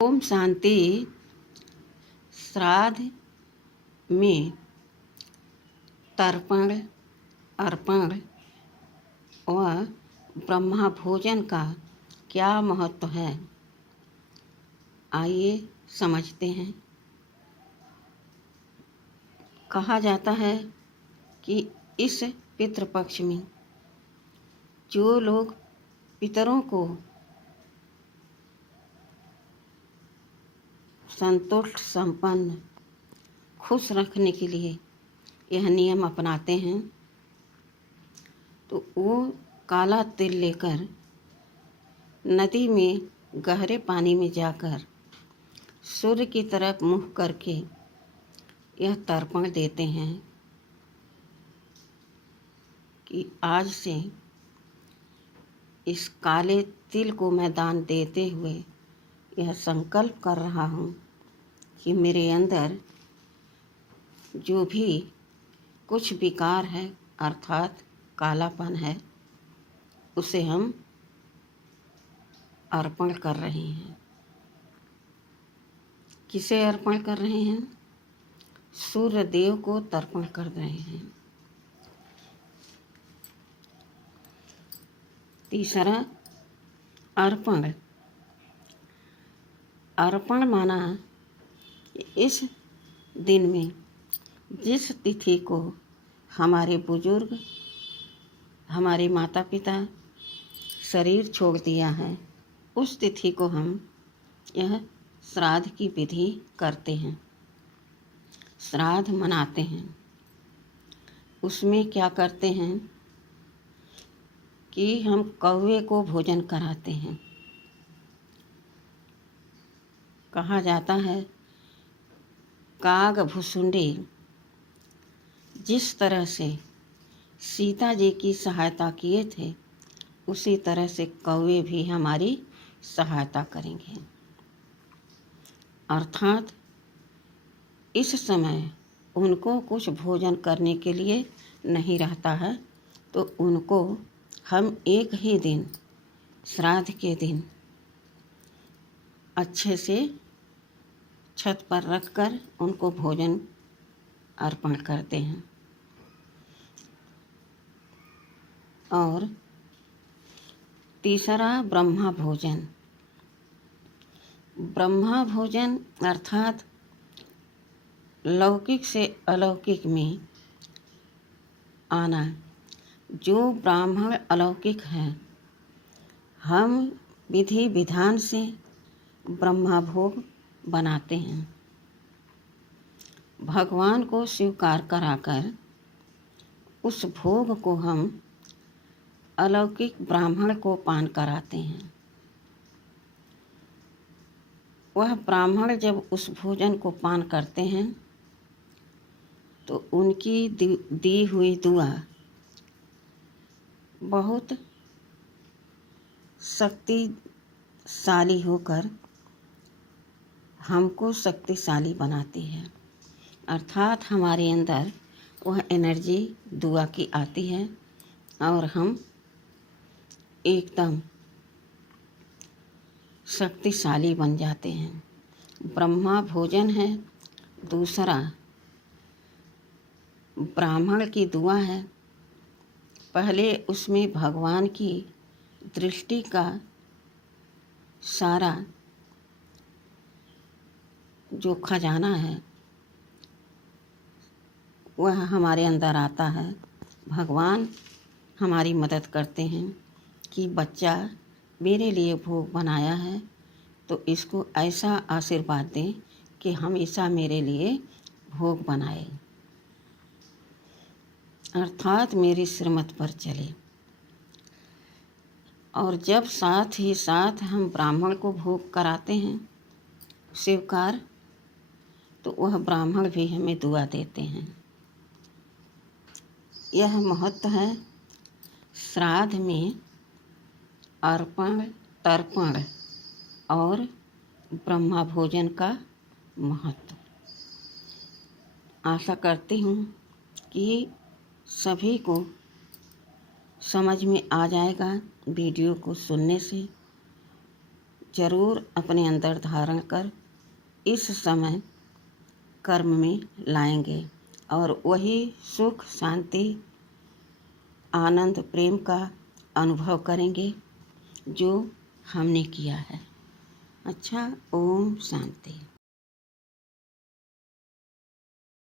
ओम शांति। श्राद्ध में तर्पण, अर्पण व ब्रह्मा भोजन का क्या महत्व है, आइए समझते हैं। कहा जाता है कि इस पितृपक्ष में जो लोग पितरों को संतुष्ट, संपन्न, खुश रखने के लिए यह नियम अपनाते हैं, तो वो काला तिल लेकर नदी में गहरे पानी में जाकर सूर्य की तरफ मुँह करके यह तर्पण देते हैं कि आज से इस काले तिल को मैं दान देते हुए यह संकल्प कर रहा हूँ कि मेरे अंदर जो भी कुछ विकार है अर्थात कालापन है, उसे हम अर्पण कर रहे हैं। किसे अर्पण कर रहे हैं? सूर्य देव को तर्पण कर रहे हैं। तीसरा, अर्पण। अर्पण माना इस दिन में जिस तिथि को हमारे बुजुर्ग, हमारे माता पिता शरीर छोड़ दिया है, उस तिथि को हम यह श्राद्ध की विधि करते हैं, श्राद्ध मनाते हैं। उसमें क्या करते हैं कि हम कौवे को भोजन कराते हैं। कहा जाता है काग भुसुंडी जिस तरह से सीता जी की सहायता किए थे, उसी तरह से कौवे भी हमारी सहायता करेंगे। अर्थात इस समय उनको कुछ भोजन करने के लिए नहीं रहता है, तो उनको हम एक ही दिन, श्राद्ध के दिन, अच्छे से छत पर रखकर उनको भोजन अर्पण करते हैं। और तीसरा, ब्रह्मा भोजन। ब्रह्मा भोजन अर्थात लौकिक से अलौकिक में आना। जो ब्राह्मण अलौकिक है, हम विधि विधान से ब्रह्मा भोग बनाते हैं। भगवान को स्वीकार कराकर उस भोग को हम अलौकिक ब्राह्मण को पान कराते हैं। वह ब्राह्मण जब उस भोजन को पान करते हैं तो उनकी दी हुई दुआ बहुत शक्तिशाली होकर हमको शक्तिशाली बनाती है। अर्थात हमारे अंदर वह एनर्जी दुआ की आती है और हम एकदम शक्तिशाली बन जाते हैं। ब्रह्मा भोजन है। दूसरा, ब्राह्मण की दुआ है। पहले उसमें भगवान की दृष्टि का सारा जो खजाना है वह हमारे अंदर आता है। भगवान हमारी मदद करते हैं कि बच्चा मेरे लिए भोग बनाया है, तो इसको ऐसा आशीर्वाद दें कि हमेशा मेरे लिए भोग बनाए, अर्थात मेरी श्रीमत पर चले। और जब साथ ही साथ हम ब्राह्मण को भोग कराते हैं स्वीकार, तो वह ब्राह्मण भी हमें दुआ देते हैं। यह महत्व है श्राद्ध में अर्पण, तर्पण और ब्रह्मा भोजन का महत्व। आशा करती हूँ कि सभी को समझ में आ जाएगा वीडियो को सुनने से। जरूर अपने अंदर धारण कर इस समय कर्म में लाएंगे और वही सुख, शांति, आनंद, प्रेम का अनुभव करेंगे जो हमने किया है। अच्छा, ओम शांति।